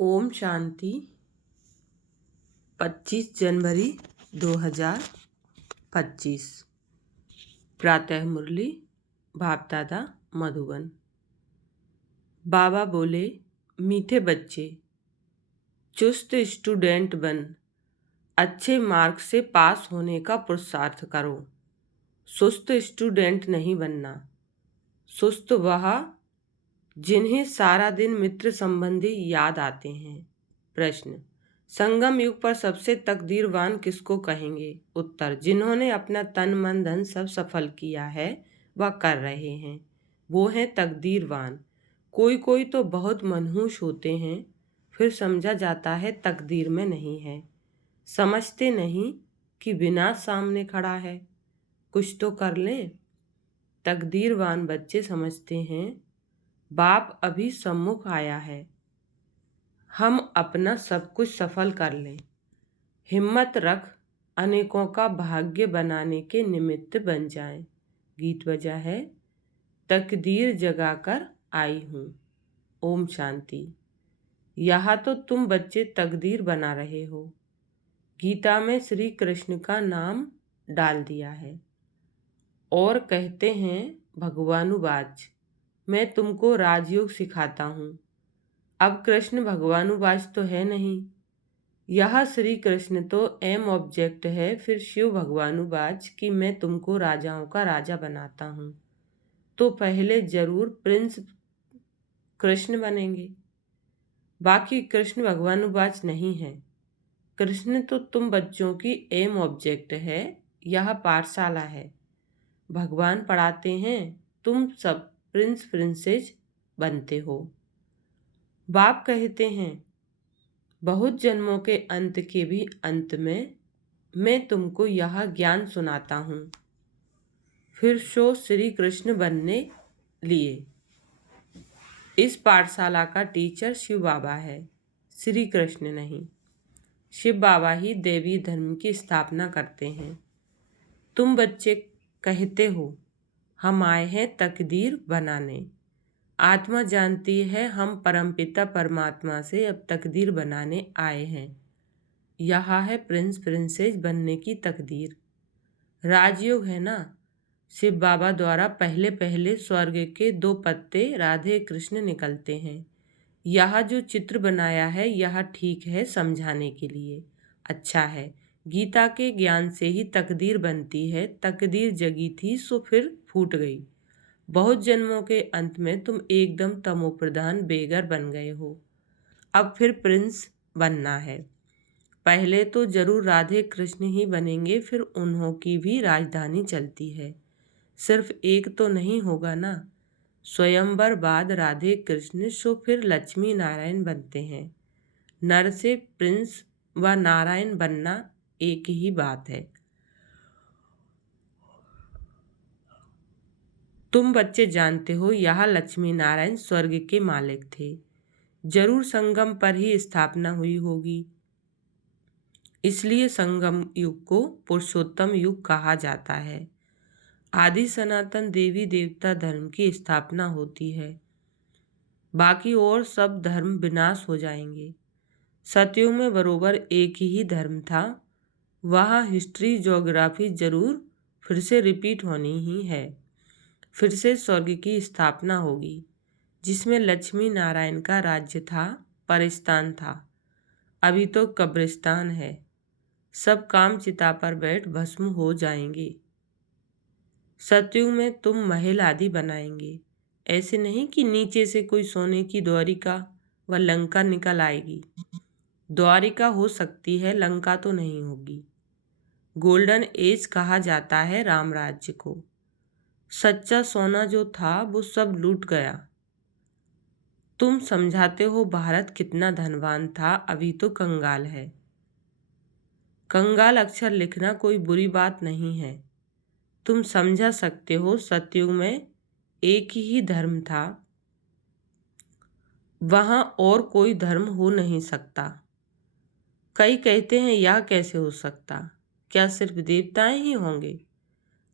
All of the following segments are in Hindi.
ओम शांति। 25 जनवरी 2025। प्रातः मुरली बाप दादा मधुबन। बाबा बोले, मीठे बच्चे, चुस्त स्टूडेंट बन, अच्छे मार्क से पास होने का पुरुषार्थ करो। सुस्त स्टूडेंट नहीं बनना। सुस्त वह जिन्हें सारा दिन मित्र संबंधी याद आते हैं। प्रश्न, संगम युग पर सबसे तकदीरवान किसको कहेंगे? उत्तर, जिन्होंने अपना तन मन धन सब सफल किया है वह कर रहे हैं, वो हैं तकदीरवान। कोई कोई तो बहुत मनहूस होते हैं, फिर समझा जाता है तकदीर में नहीं है। समझते नहीं कि विनाश सामने खड़ा है, कुछ तो कर लें। तकदीरवान बच्चे समझते हैं बाप अभी सम्मुख आया है, हम अपना सब कुछ सफल कर लें। हिम्मत रख, अनेकों का भाग्य बनाने के निमित्त बन जाएं। गीत बजा है, तकदीर जगाकर आई हूँ। ओम शांति। यहाँ तो तुम बच्चे तकदीर बना रहे हो। गीता में श्री कृष्ण का नाम डाल दिया है और कहते हैं भगवानुवाच, मैं तुमको राजयोग सिखाता हूँ। अब कृष्ण भगवानुवाच तो है नहीं, यह श्री कृष्ण तो एम ऑब्जेक्ट है। फिर शिव भगवानुवाच कि मैं तुमको राजाओं का राजा बनाता हूँ, तो पहले जरूर प्रिंस कृष्ण बनेंगे, बाकी कृष्ण भगवानुवाच नहीं है। कृष्ण तो तुम बच्चों की एम ऑब्जेक्ट है, यह पाठशाला है। भगवान पढ़ाते हैं, तुम सब प्रिंस प्रिंसेस बनते हो। बाप कहते हैं बहुत जन्मों के अंत के भी अंत में मैं तुमको यह ज्ञान सुनाता हूँ। फिर सो श्री कृष्ण बनने लिए। इस पाठशाला का टीचर शिव बाबा है, श्री कृष्ण नहीं। शिव बाबा ही देवी धर्म की स्थापना करते हैं। तुम बच्चे कहते हो हम आए हैं तकदीर बनाने। आत्मा जानती है हम परमपिता परमात्मा से अब तकदीर बनाने आए हैं। यह है प्रिंस प्रिंसेस बनने की तकदीर। राजयोग है ना। शिव बाबा द्वारा पहले पहले स्वर्ग के 2 पत्ते राधे कृष्ण निकलते हैं। यह जो चित्र बनाया है यह ठीक है समझाने के लिए, अच्छा है। गीता के ज्ञान से ही तकदीर बनती है। तकदीर जगी थी सो फिर फूट गई। बहुत जन्मों के अंत में तुम एकदम तमोप्रधान बेगर बन गए हो, अब फिर प्रिंस बनना है। पहले तो जरूर राधे कृष्ण ही बनेंगे, फिर उन्हों की भी राजधानी चलती है। सिर्फ एक तो नहीं होगा ना। स्वयंवर बाद राधे कृष्ण सो फिर लक्ष्मी नारायण बनते हैं। नर से प्रिंस व नारायण बनना एक ही बात है। तुम बच्चे जानते हो यह लक्ष्मी नारायण स्वर्ग के मालिक थे। जरूर संगम पर ही स्थापना हुई होगी, इसलिए संगम युग को पुरुषोत्तम युग कहा जाता है। आदि सनातन देवी देवता धर्म की स्थापना होती है, बाकी और सब धर्म विनाश हो जाएंगे। सतयुग में बरोबर एक ही धर्म था। वहाँ हिस्ट्री ज्योग्राफी जरूर फिर से रिपीट होनी ही है। फिर से स्वर्ग की स्थापना होगी, जिसमें लक्ष्मी नारायण का राज्य था, परिस्तान था। अभी तो कब्रिस्तान है। सब काम चिता पर बैठ भस्म हो जाएंगे। सतयुग में तुम महल आदि बनाएंगे। ऐसे नहीं कि नीचे से कोई सोने की द्वारिका व लंका निकल आएगी। द्वारिका हो सकती है, लंका तो नहीं होगी। गोल्डन एज कहा जाता है राम राज्य को। सच्चा सोना जो था वो सब लूट गया। तुम समझाते हो भारत कितना धनवान था, अभी तो कंगाल है। कंगाल अक्षर लिखना कोई बुरी बात नहीं है। तुम समझा सकते हो सतयुग में एक ही धर्म था, वहां और कोई धर्म हो नहीं सकता। कई कहते हैं यह कैसे हो सकता, क्या सिर्फ देवताएं ही होंगे?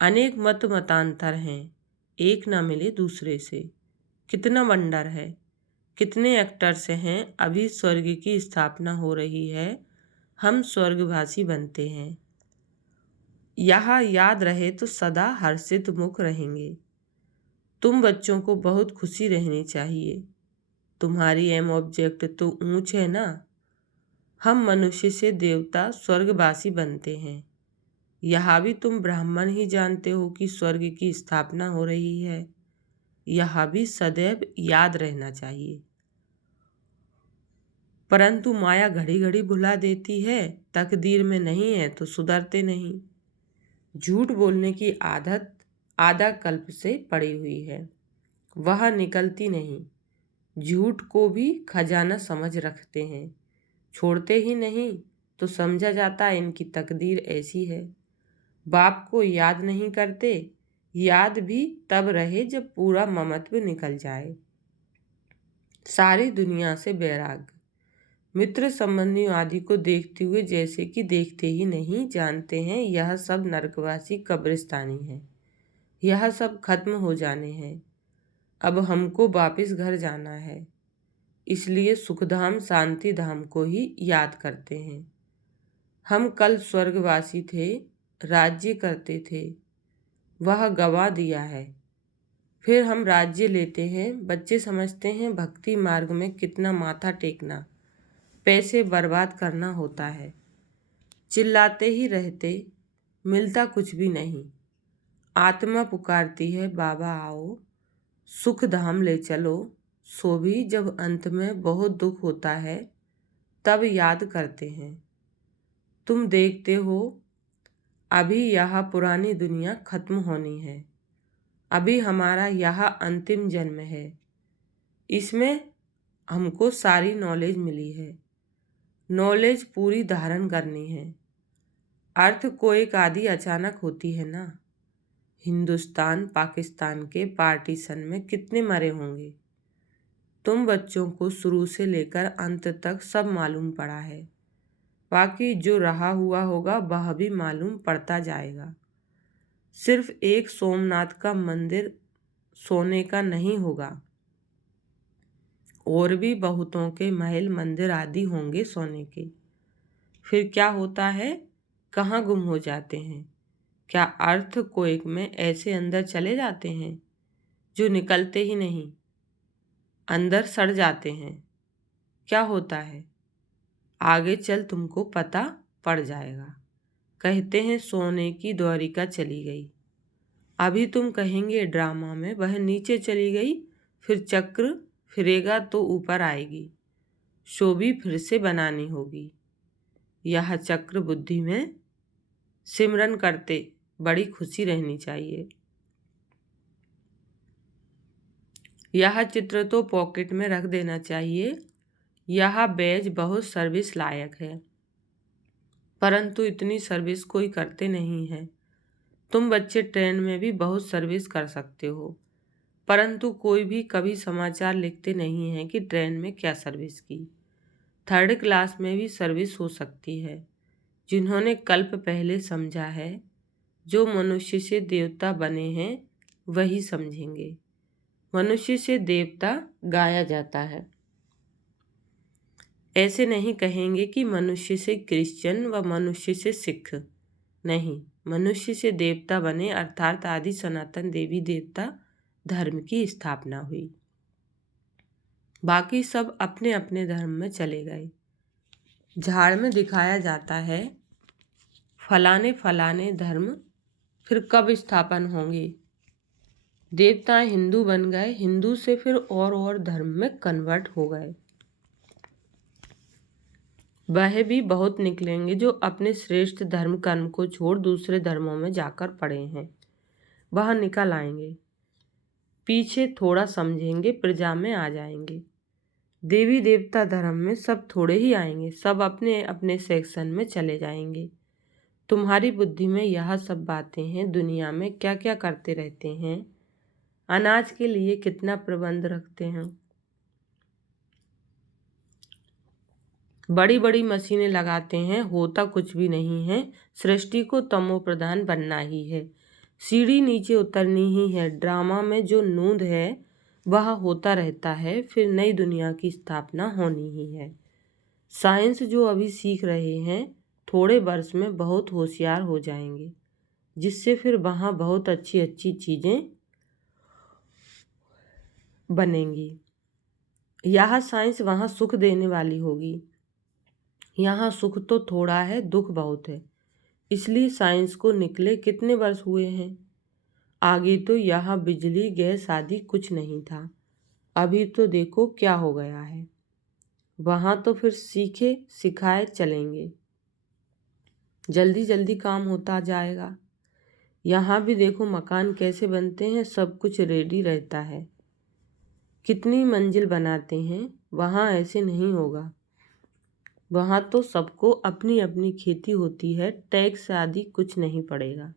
अनेक मत मतांतर हैं, एक ना मिले दूसरे से। कितना वंडर है, कितने एक्टर्स हैं, अभी स्वर्ग की स्थापना हो रही है, हम स्वर्गवासी बनते हैं। यह याद रहे तो सदा हर्षित मुख रहेंगे। तुम बच्चों को बहुत खुशी रहनी चाहिए। तुम्हारी एम ऑब्जेक्ट तो ऊंच है ना। हम मनुष्य से देवता स्वर्गवासी बनते हैं। यहाँ भी तुम ब्राह्मण ही जानते हो कि स्वर्ग की स्थापना हो रही है। यह भी सदैव याद रहना चाहिए। परंतु माया घड़ी घड़ी भुला देती है। तकदीर में नहीं है तो सुधरते नहीं। झूठ बोलने की आदत आधा कल्प से पड़ी हुई है, वह निकलती नहीं। झूठ को भी खजाना समझ रखते हैं, छोड़ते ही नहीं तो समझा जाता है इनकी तकदीर ऐसी है। बाप को याद नहीं करते, याद भी तब रहे जब पूरा ममत्व निकल जाए। सारी दुनिया से बैराग, मित्र संबंधियों आदि को देखते हुए जैसे कि देखते ही नहीं, जानते हैं यह सब नरकवासी कब्रिस्तानी है। यह सब खत्म हो जाने हैं। अब हमको वापिस घर जाना है, इसलिए सुखधाम शांति धाम को ही याद करते हैं। हम कल स्वर्गवासी थे, राज्य करते थे, वह गवा दिया है। फिर हम राज्य लेते हैं। बच्चे समझते हैं भक्ति मार्ग में कितना माथा टेकना, पैसे बर्बाद करना होता है। चिल्लाते ही रहते, मिलता कुछ भी नहीं। आत्मा पुकारती है, बाबा आओ, सुख धाम ले चलो। सो भी जब अंत में बहुत दुख होता है तब याद करते हैं। तुम देखते हो अभी यह पुरानी दुनिया खत्म होनी है। अभी हमारा यह अंतिम जन्म है। इसमें हमको सारी नॉलेज मिली है। नॉलेज पूरी धारण करनी है। अर्थ को एक आदि अचानक होती है ना। हिंदुस्तान पाकिस्तान के पार्टीशन में कितने मरे होंगे। तुम बच्चों को शुरू से लेकर अंत तक सब मालूम पड़ा है। बाकी जो रहा हुआ होगा वह भी मालूम पड़ता जाएगा। सिर्फ एक सोमनाथ का मंदिर सोने का नहीं होगा, और भी बहुतों के महल मंदिर आदि होंगे सोने के। फिर क्या होता है, कहाँ गुम हो जाते हैं? क्या अर्थ कोएक में ऐसे अंदर चले जाते हैं जो निकलते ही नहीं, अंदर सड़ जाते हैं? क्या होता है आगे चल तुमको पता पड़ जाएगा। कहते हैं सोने की द्वारिका चली गई। अभी तुम कहेंगे ड्रामा में वह नीचे चली गई, फिर चक्र फिरेगा तो ऊपर आएगी। शो भी फिर से बनानी होगी। यह चक्र बुद्धि में सिमरन करते बड़ी खुशी रहनी चाहिए। यह चित्र तो पॉकेट में रख देना चाहिए। यह बैज बहुत सर्विस लायक है, परंतु इतनी सर्विस कोई करते नहीं है। तुम बच्चे ट्रेन में भी बहुत सर्विस कर सकते हो, परंतु कोई भी कभी समाचार लिखते नहीं है कि ट्रेन में क्या सर्विस की। थर्ड क्लास में भी सर्विस हो सकती है। जिन्होंने कल्प पहले समझा है, जो मनुष्य से देवता बने हैं वही समझेंगे। मनुष्य से देवता गाया जाता है। ऐसे नहीं कहेंगे कि मनुष्य से क्रिश्चियन व मनुष्य से सिख। नहीं, मनुष्य से देवता बने अर्थात आदि सनातन देवी देवता धर्म की स्थापना हुई। बाकी सब अपने अपने धर्म में चले गए। झाड़ में दिखाया जाता है फलाने फलाने धर्म फिर कब स्थापन होंगे। देवता हिंदू बन गए, हिंदू से फिर और धर्म में कन्वर्ट हो गए। वह भी बहुत निकलेंगे जो अपने श्रेष्ठ धर्म कर्म को छोड़ दूसरे धर्मों में जाकर पड़े हैं। वह निकल आएंगे, पीछे थोड़ा समझेंगे, प्रजा में आ जाएंगे। देवी देवता धर्म में सब थोड़े ही आएंगे, सब अपने अपने सेक्शन में चले जाएंगे। तुम्हारी बुद्धि में यह सब बातें हैं। दुनिया में क्या क्या करते रहते हैं, अनाज के लिए कितना प्रबंध रखते हैं, बड़ी बड़ी मशीनें लगाते हैं, होता कुछ भी नहीं है। सृष्टि को तमो प्रधान बनना ही है, सीढ़ी नीचे उतरनी ही है। ड्रामा में जो नूंद है वह होता रहता है, फिर नई दुनिया की स्थापना होनी ही है। साइंस जो अभी सीख रहे हैं, थोड़े वर्ष में बहुत होशियार हो जाएंगे, जिससे फिर वहाँ बहुत अच्छी अच्छी चीज़ें बनेंगी। यह साइंस वहाँ सुख देने वाली होगी। यहाँ सुख तो थोड़ा है, दुख बहुत है। इसलिए साइंस को निकले कितने वर्ष हुए हैं। आगे तो यहाँ बिजली गैस आदि कुछ नहीं था, अभी तो देखो क्या हो गया है। वहाँ तो फिर सीखे सिखाए चलेंगे, जल्दी जल्दी काम होता जाएगा। यहाँ भी देखो मकान कैसे बनते हैं, सब कुछ रेडी रहता है। कितनी मंजिल बनाते हैं, वहाँ ऐसे नहीं होगा। वहाँ तो सबको अपनी अपनी खेती होती है, टैक्स आदि कुछ नहीं पड़ेगा।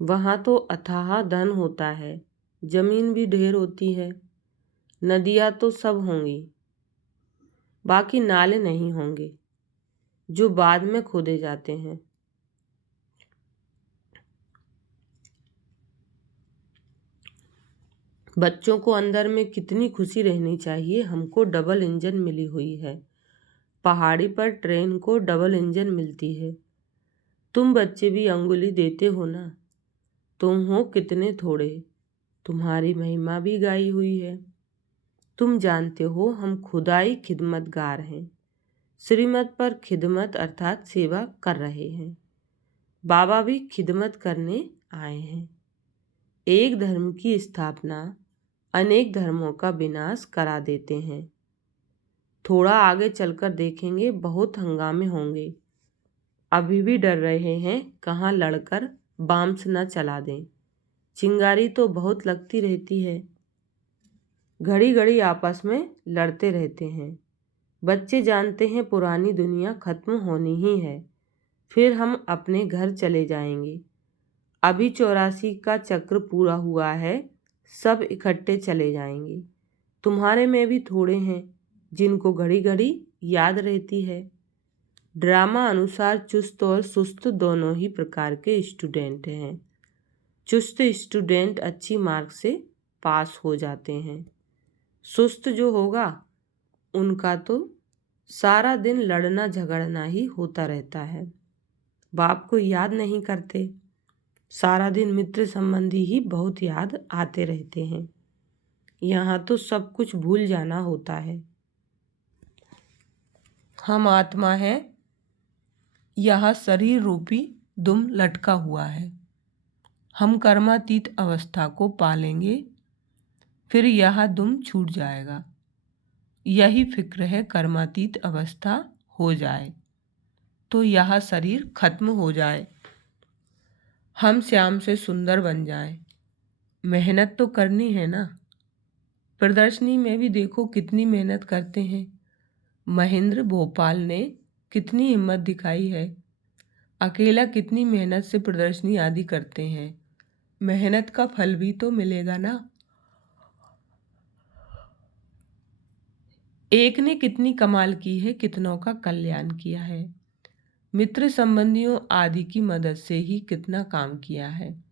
वहाँ तो अथाह धन होता है, जमीन भी ढेर होती है, नदियाँ तो सब होंगी, बाकी नाले नहीं होंगे जो बाद में खोदे जाते हैं। बच्चों को अंदर में कितनी खुशी रहनी चाहिए। हमको डबल इंजन मिली हुई है, पहाड़ी पर ट्रेन को डबल इंजन मिलती है। तुम बच्चे भी अंगुली देते हो ना, तुम हो कितने थोड़े, तुम्हारी महिमा भी गाई हुई है। तुम जानते हो हम खुदाई खिदमतगार हैं, श्रीमत पर खिदमत अर्थात सेवा कर रहे हैं। बाबा भी खिदमत करने आए हैं। एक धर्म की स्थापना अनेक धर्मों का विनाश करा देते हैं। थोड़ा आगे चलकर देखेंगे, बहुत हंगामे होंगे। अभी भी डर रहे हैं, कहाँ लड़कर बॉम्ब्स न चला दें। चिंगारी तो बहुत लगती रहती है, घड़ी घड़ी आपस में लड़ते रहते हैं। बच्चे जानते हैं पुरानी दुनिया खत्म होनी ही है, फिर हम अपने घर चले जाएंगे। अभी 84 का चक्र पूरा हुआ है, सब इकट्ठे चले जाएंगे। तुम्हारे में भी थोड़े हैं जिनको घड़ी घड़ी याद रहती है। ड्रामा अनुसार चुस्त और सुस्त दोनों ही प्रकार के स्टूडेंट हैं। चुस्त स्टूडेंट अच्छी मार्क से पास हो जाते हैं। सुस्त जो होगा उनका तो सारा दिन लड़ना झगड़ना ही होता रहता है, बाप को याद नहीं करते। सारा दिन मित्र संबंधी ही बहुत याद आते रहते हैं। यहाँ तो सब कुछ भूल जाना होता है। हम आत्मा हैं, यह शरीर रूपी दुम लटका हुआ है। हम कर्मातीत अवस्था को पालेंगे, फिर यह दुम छूट जाएगा। यही फिक्र है, कर्मातीत अवस्था हो जाए तो यह शरीर खत्म हो जाए, हम श्याम से सुंदर बन जाए। मेहनत तो करनी है ना। प्रदर्शनी में भी देखो कितनी मेहनत करते हैं। महेंद्र भोपाल ने कितनी हिम्मत दिखाई है, अकेला कितनी मेहनत से प्रदर्शनी आदि करते हैं। मेहनत का फल भी तो मिलेगा ना। एक ने कितनी कमाल की है, कितनों का कल्याण किया है। मित्र संबंधियों आदि की मदद से ही कितना काम किया है,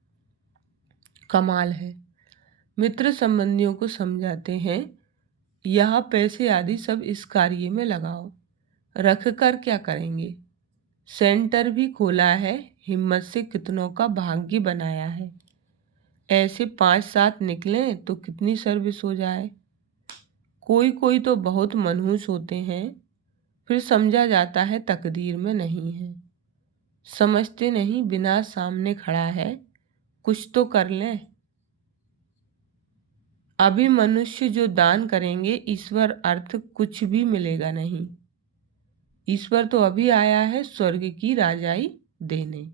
कमाल है। मित्र संबंधियों को समझाते हैं, यह पैसे आदि सब इस कार्य में लगाओ, रख कर क्या करेंगे। सेंटर भी खोला है, हिम्मत से कितनों का भाग्य बनाया है। ऐसे 5-7 निकलें तो कितनी सर्विस हो जाए। कोई कोई तो बहुत मनहूस होते हैं, फिर समझा जाता है तकदीर में नहीं है। समझते नहीं, बिना सामने खड़ा है, कुछ तो कर लें। अभी मनुष्य जो दान करेंगे, ईश्वर अर्थ कुछ भी मिलेगा नहीं। ईश्वर तो अभी आया है स्वर्ग की राजाई देने।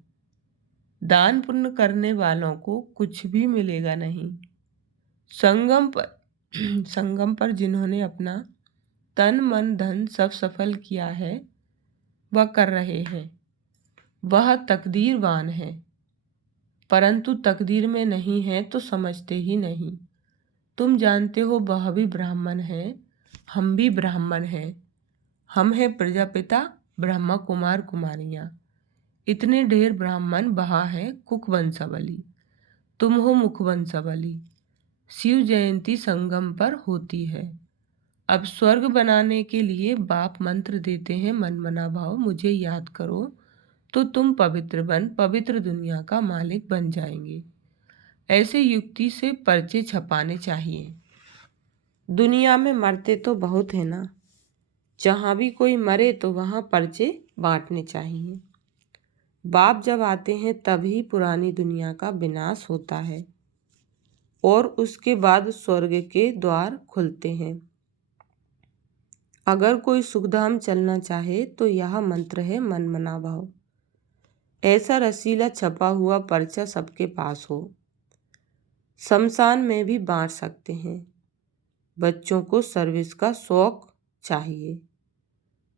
दान पुण्य करने वालों को कुछ भी मिलेगा नहीं। संगम पर जिन्होंने अपना तन मन धन सब सफल किया है, वह कर रहे हैं, वह तकदीरवान है। परंतु तकदीर में नहीं है तो समझते ही नहीं। तुम जानते हो वह भी ब्राह्मण है, हम भी ब्राह्मण हैं। हम हैं प्रजापिता ब्रह्मा कुमार कुमारियाँ। इतने ढेर ब्राह्मण बहा है कुक वंशावली। तुम हो मुख वंशावली। शिव जयंती संगम पर होती है। अब स्वर्ग बनाने के लिए बाप मंत्र देते हैं, मन मना भाव मुझे याद करो तो तुम पवित्र बन पवित्र दुनिया का मालिक बन जाएंगे। ऐसे युक्ति से पर्चे छपाने चाहिए। दुनिया में मरते तो बहुत है ना, जहाँ भी कोई मरे तो वहाँ पर्चे बांटने चाहिए। बाप जब आते हैं तभी पुरानी दुनिया का विनाश होता है और उसके बाद स्वर्ग के द्वार खुलते हैं। अगर कोई सुखधाम चलना चाहे तो यह मंत्र है, मन मना भाव। ऐसा रसीला छपा हुआ पर्चा सबके पास हो। शमशान में भी बांट सकते हैं। बच्चों को सर्विस का शौक चाहिए।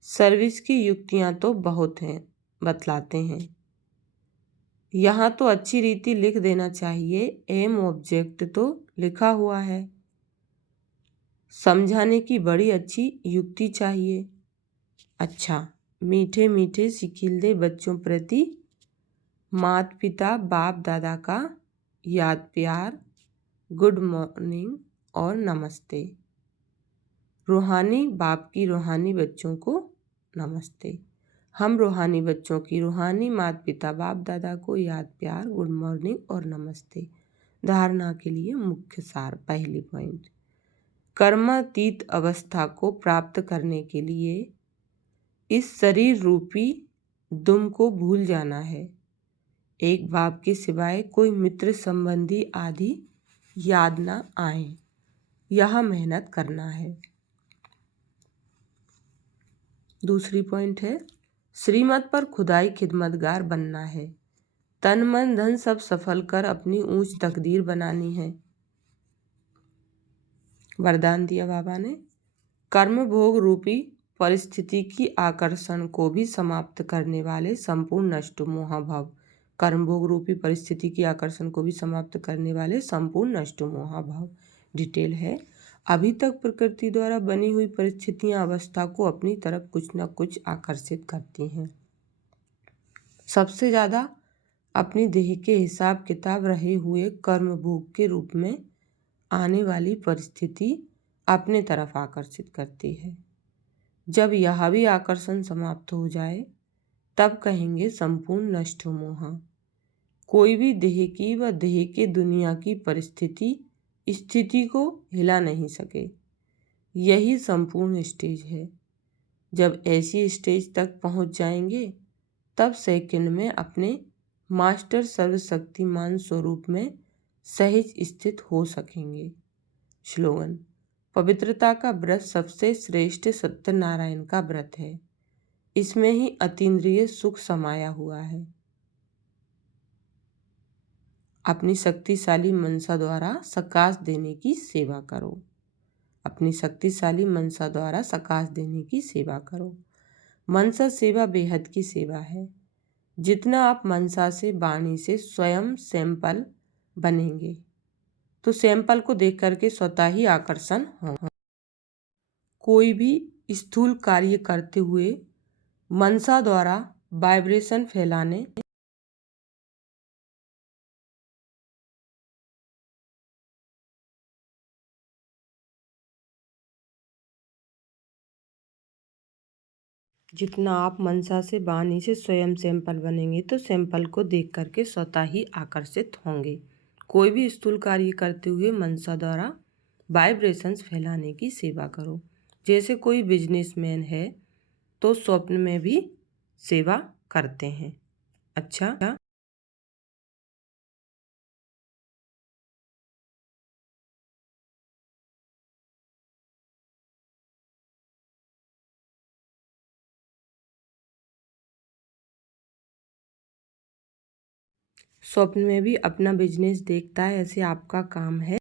सर्विस की युक्तियां तो बहुत हैं, बतलाते हैं। यहाँ तो अच्छी रीति लिख देना चाहिए, एम ऑब्जेक्ट तो लिखा हुआ है। समझाने की बड़ी अच्छी युक्ति चाहिए। अच्छा, मीठे मीठे सिकिल बच्चों प्रति माता पिता बाप दादा का याद प्यार, गुड मॉर्निंग और नमस्ते। रूहानी बाप की रूहानी बच्चों को नमस्ते। हम रूहानी बच्चों की रूहानी माता पिता बाप दादा को याद प्यार, गुड मॉर्निंग और नमस्ते। धारणा के लिए मुख्य सार। पहली पॉइंट, कर्मातीत अवस्था को प्राप्त करने के लिए इस शरीर रूपी दुम को भूल जाना है। एक बाप के सिवाय कोई मित्र संबंधी आदि याद ना आए, यह मेहनत करना है। दूसरी पॉइंट है, श्रीमत पर खुदाई खिदमतगार बनना है। तन मन धन सब सफल कर अपनी ऊंच तकदीर बनानी है। वरदान दिया बाबा ने, कर्म भोग रूपी परिस्थिति की आकर्षण को भी समाप्त करने वाले संपूर्ण नष्ट मोहभव। कर्म भोग रूपी परिस्थिति की आकर्षण को भी समाप्त करने वाले संपूर्ण नष्ट मोहभव। डिटेल है, अभी तक प्रकृति द्वारा बनी हुई परिस्थितियां अवस्था को अपनी तरफ कुछ न कुछ आकर्षित करती हैं। सबसे ज़्यादा अपनी देह के हिसाब किताब रहे हुए कर्म भोग के रूप में आने वाली परिस्थिति अपने तरफ आकर्षित करती है। जब यह भी आकर्षण समाप्त हो जाए तब कहेंगे संपूर्ण नष्ट मोह। कोई भी देह की व देह के दुनिया की परिस्थिति स्थिति को हिला नहीं सके। यही संपूर्ण स्टेज है। जब ऐसी स्टेज तक पहुंच जाएंगे तब सेकंड में अपने मास्टर सर्वशक्तिमान स्वरूप में सहज स्थित हो सकेंगे। स्लोगन, पवित्रता का व्रत सबसे श्रेष्ठ सत्यनारायण का व्रत है। इसमें ही अतीन्द्रिय सुख समाया हुआ है। अपनी शक्तिशाली मनसा द्वारा सकाश देने की सेवा करो। अपनी शक्तिशाली मनसा द्वारा सकाश देने की सेवा करो। मनसा सेवा बेहद की सेवा है। जितना आप मनसा से वाणी से स्वयं सैंपल बनेंगे तो सैंपल को देख करके स्वतः ही आकर्षण होगा। कोई भी स्थूल कार्य करते हुए मनसा द्वारा वाइब्रेशन फैलाने जितना आप मनसा से वाणी से स्वयं सैंपल बनेंगे तो सैंपल को देख करके स्वतः ही आकर्षित होंगे। कोई भी स्थूल कार्य करते हुए मनसा द्वारा वाइब्रेशंस फैलाने की सेवा करो। जैसे कोई बिजनेसमैन है तो स्वप्न में भी सेवा करते हैं। अच्छा, स्वप्न में भी अपना बिजनेस देखता है, ऐसे आपका काम है